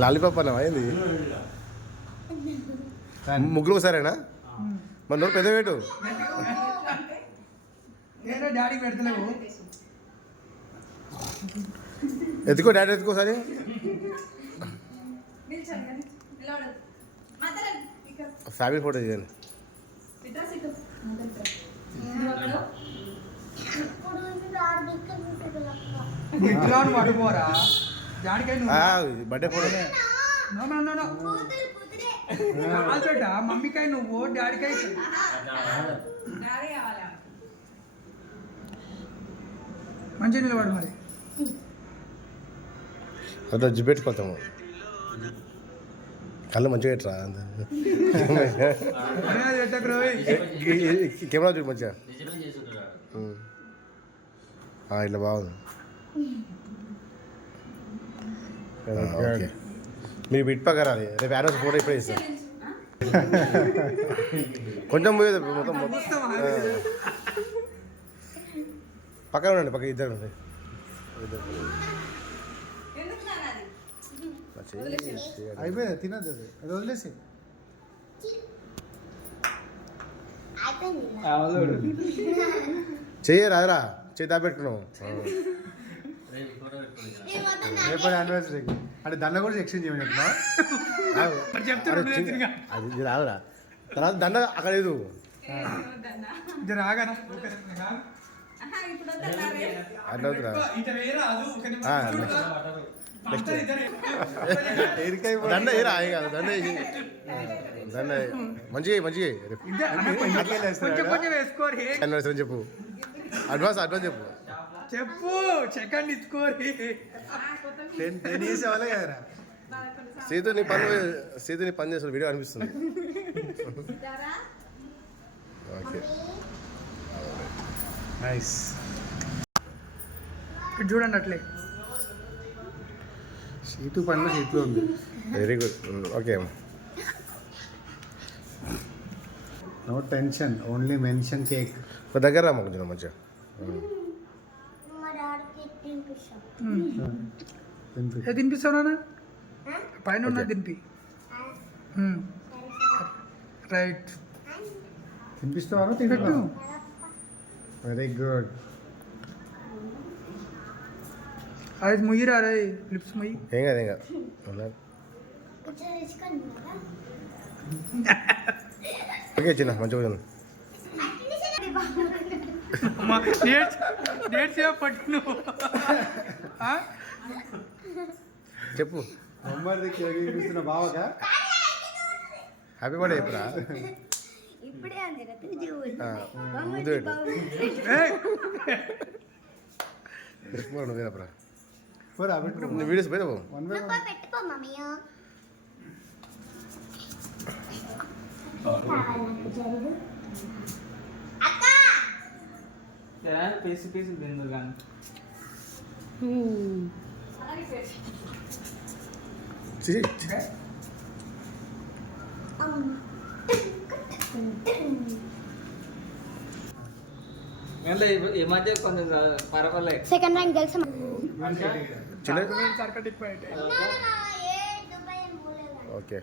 lollipop అన్నా ఏంది ముగ్గురు సరేనా మన నోరు పెద్ద పెట్టు డాడీకి పెడతలేవు ఎత్తుకో డాడీ ఎత్తుకో సరే ఫ్యామిలీ ఫోటో చేయండి పడుకోరా బర్త్డే ఫోటో కాల్చట మమ్మీకాయ నువ్వు డాడీకాయ మంచిగా నిలబడు మరి అట్లా జిపెట్టుకోతాము కళ్ళు మంచిగా పెట్టరా కెమెరా చూడు మంచిగా ఇట్లా బాగుంది ఓకే మీరు బిట్ పక్కరాలి రేపు యారోజు ఫోటో ఇప్పుడే ఇస్తాను కొంచెం పోయేది మొత్తం పక్కన ఉండండి పక్క ఇద్దరు అయిపోయింది తినదు అది వదిలేసి చెయ్యరాదురా చేయి దాపెట్టుకున్నావు రేపు యానివర్సరీకి అంటే దండ కూడా ఎక్స్చేంజ్ చేయమని అది రాదురా తర్వాత దండ అక్కడ లేదు రాగానా అట్లా అవుతురా దండ ఏరా కాదు దండ దండ మంచిగా మంచిగా యానివర్సరీ చెప్పు అడ్వాన్స్ చెప్పు చెప్పు సెకండ్ ఇచ్చుకోరి 10 years అవ్వాలి కదరా సీతు నీ పని చేసిన వీడియో అనిపిస్తుంది ఓకే నైస్ ఇటు చూడండి అట్లే సీటు పనిలో సీట్లో ఉంది very good okay no tension only mention cake దగ్గర రా కొంచెం మంచిగా తినిపిస్తావునా పైన ఉన్న తినిపి రైట్ తినిపిస్తావా తినట్టు వెరీ గుడ్ అది ముయ్యిరా రే లిప్స్ ముయ్యి ఏం కాదు ఓకే చిన్న మంచిగా పట్టు చెప్పు అమ్మాయిస్తున్న బావగా హ్యాపీ బర్త్డే చెప్పురా ముందు నువ్వేనప్పురా వీడియోస్ పోయినా పీసు పీసు బిందు కానీ ఈ మధ్య కొంచెం పర్వాలేదు సెకండ్ ర్యాంక్ తెలుసు ఓకే